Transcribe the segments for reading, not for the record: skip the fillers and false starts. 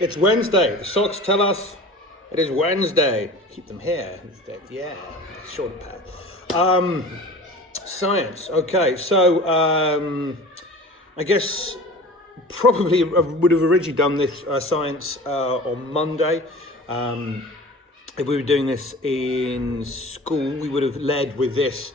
It's Wednesday. The socks tell us it is Wednesday. Keep them here instead. Yeah, shorter path. Science. Okay, so I guess probably would have originally done this science on Monday. If we were doing this in school, we would have led with this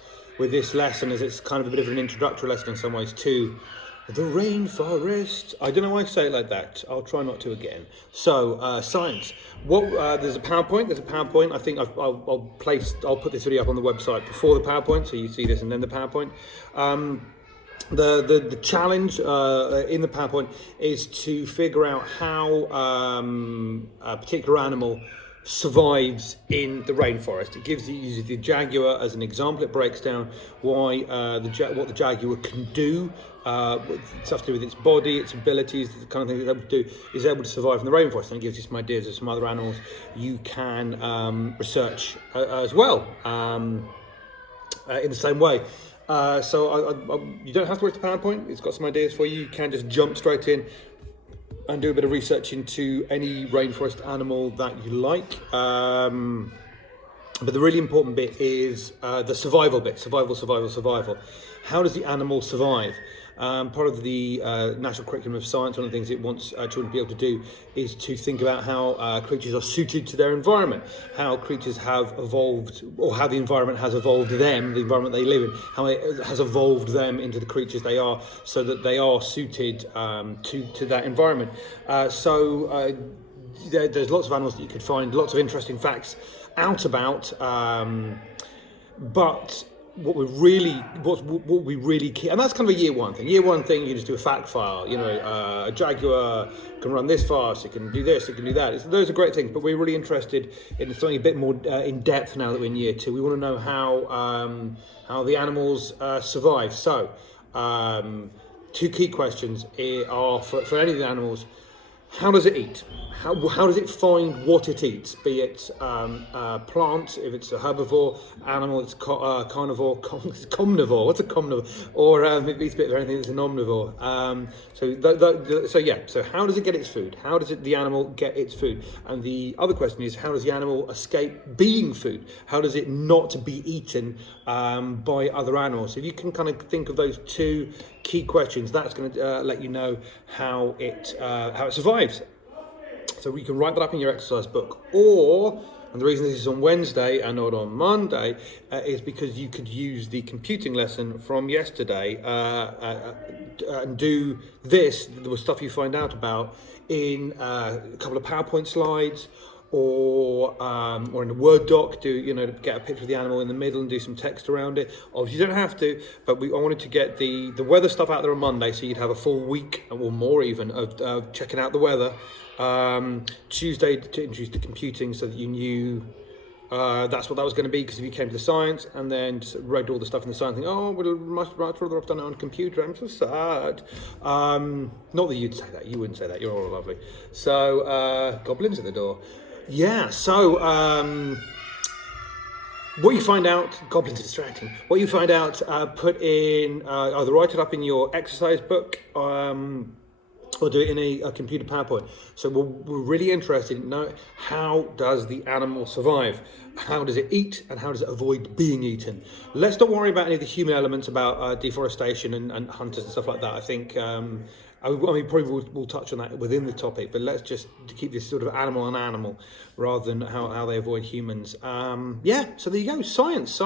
lesson, as it's kind of a bit of an introductory lesson in some ways to the rainforest. I don't know why I say it like that. I'll try not to again. So science. There's a PowerPoint. I think I'll put this video up on the website before the PowerPoint, so you see this and then the PowerPoint. The challenge in the PowerPoint is to figure out how a particular animal survives in the rainforest. It uses the jaguar as an example. It breaks down why what the jaguar can do, stuff to do with its body, its abilities, the kind of thing it's able to do, is able to survive in the rainforest, and it gives you some ideas of some other animals you can research as well in the same way. So you don't have to watch the PowerPoint. It's got some ideas for you. You can just jump straight in and do a bit of research into any rainforest animal that you like. But the really important bit is the survival bit. Survival. How does the animal survive? Part of the National Curriculum of Science, one of the things it wants children to be able to do is to think about how creatures are suited to their environment, how creatures have evolved, or how the environment has evolved them, the environment they live in, how it has evolved them into the creatures they are, so that they are suited to that environment. There's lots of animals that you could find, lots of interesting facts out about, but what we really key, and that's kind of a year one thing. Year one thing, you just do a fact file. You know, a jaguar can run this fast. It can do this. It can do that. Those are great things. But we're really interested in something a bit more in depth now that we're in year two. We want to know how the animals survive. So, two key questions are for any of the animals. How does it eat? How does it find what it eats? Be it plants, if it's a herbivore, animal, it's carnivore, comnivore. What's a comnivore? Or it eats a bit of anything that's an omnivore. So how does it get its food? How does the animal get its food? And the other question is, how does the animal escape being food? How does it not be eaten by other animals? So if you can kind of think of those two key questions, that's going to let you know how it survives. So you can write that up in your exercise book, and the reason this is on Wednesday and not on Monday is because you could use the computing lesson from yesterday and do this, the stuff you find out about, in a couple of PowerPoint slides, or in a Word doc, to get a picture of the animal in the middle and do some text around it. Obviously you don't have to, but I wanted to get the weather stuff out there on Monday, so you'd have a full week or more even of checking out the weather. Tuesday to introduce the computing, so that you knew that's what that was going to be, because if you came to the science and then just read all the stuff in the science, think, oh, well, much rather have done it on a computer, I'm so sad. Not that you'd say that, you wouldn't say that, you're all lovely. So goblins at the door. Yeah, so what you find out, goblins are distracting. What you find out, put in, either write it up in your exercise book, or do it in a computer PowerPoint. So we're really interested in knowing, how does the animal survive? How does it eat, and how does it avoid being eaten? Let's not worry about any of the human elements about deforestation and hunters and stuff like that. I think, probably we'll touch on that within the topic, but let's just keep this sort of animal on animal rather than how they avoid humans. So there you go. Science.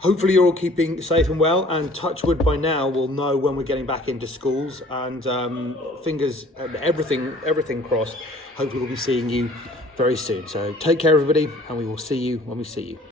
Hopefully you're all keeping safe and well, and touch wood, by now we'll know when we're getting back into schools, and fingers and everything crossed. Hopefully we'll be seeing you very soon. So take care, everybody, and we will see you when we see you.